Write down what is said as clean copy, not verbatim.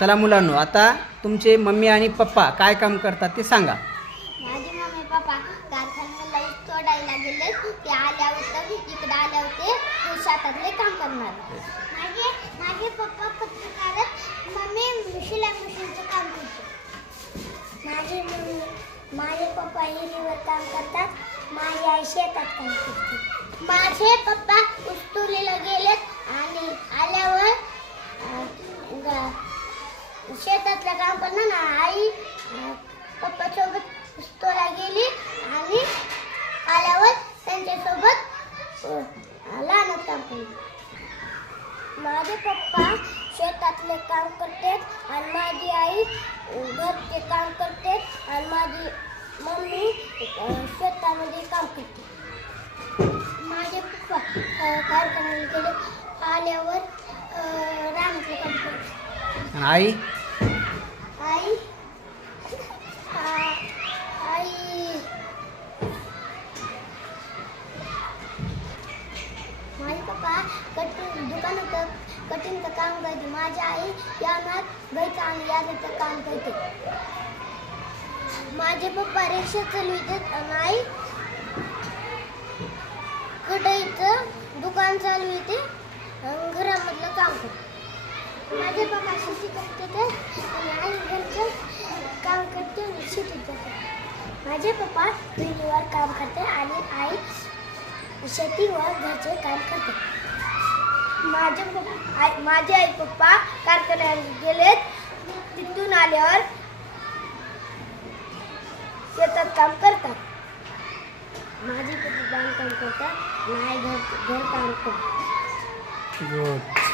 चला मुलांनो, आता तुमचे मम्मी आणि पप्पा काय काम करतात ते सांगा. माझे मम्मी पप्पा कारखान्याला ऊस तोडायला गेले. ते आल्यावर इकडे आले होते शेतातले काम करणार. माझे पप्पा पत्रकार, मम्मी शिलाई मशीनचं काम करते. माझे पप्पा हिरीवर काम करतात. माझी आई शेतात काम करते. माझे पप्पा ऊस तोडीला गेलेत आणि आल्यावर शेतातलं काम करणार ना. आई पप्पासोबत तोडा गेली आणि आल्यावर त्यांच्यासोबत लहान काम केलं. माझे पप्पा शेतातले काम करतात आणि माझी आई घरचे काम करते आणि माझी मम्मी शेतामध्ये काम करते. माझे पप्पा कारखान्यात गेले, आल्यावर रानातलं काम करते. आणि आई आई आई माझे पप्पा दुकानात कटिंगचं काम करते. माझी आई यानात घ्यायचं आणि याचं काम करते. माझे पप्पा रिक्षा चालवितात आणि आई कढईचं दुकान चालविते आणि घरामधलं काम करते. माझे पप्पा शेती करते आणि आई घरचं काम करते आणि शेतीत जाते. माझे पप्पा विहिरीवर काम करते आणि आई शेतीवर घरचे काम करते. माझे आई पप्पा कारखान्यात गेलेत. तिथून आल्यावर शेतात काम करतात. माझे पप्पा बांधकाम करतात आणि आई घर काम करतात. गुड.